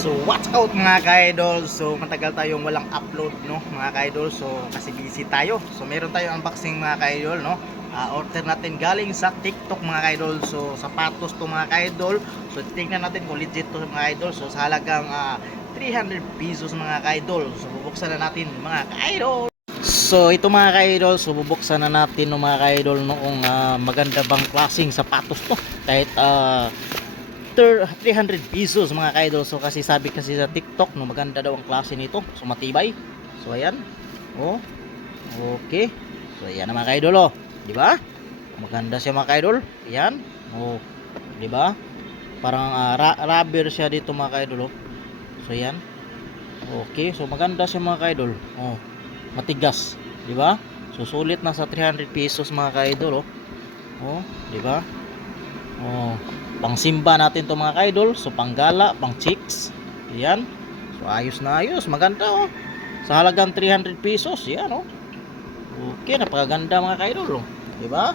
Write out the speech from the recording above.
So watch out mga ka-idol. So matagal tayong walang upload no mga ka-idol. So kasi busy tayo. So meron tayong unboxing mga ka-idol no. Order natin galing sa TikTok mga ka-idol. So sapatos to mga ka-idol. So tingnan natin kung legit to mga ka-idol. So sa halagang 300 pesos mga ka-idol. So bubuksan na natin mga ka-idol. So ito mga ka-idol, so bubuksan na natin ng mga ka-idol noong maganda bang klaseng sapatos to. Kahit 300 pesos mga ka-idol. So kasi sabi kasi sa TikTok no, maganda daw ang klase nito. So matibay. So ayan. Oh. Okay. So ayan na mga ka-idol oh. Di ba? Maganda siya mga ka-idol. Ayan. Oh. Di ba? Parang rubber siya dito mga ka-idol oh. So ayan. Okay. So maganda siya mga ka-idol. Oh. Matigas. Di ba? So sulit na sa 300 pesos mga ka-idol oh. Oh, di ba? Oh, pang simba natin to mga ka-idol. So panggala, pang chicks. Ayan. So ayos na ayos, maganda oh. Sa halagang 300 pesos, yan oh. Okay, napakaganda mga ka-idol oh. 'Di ba?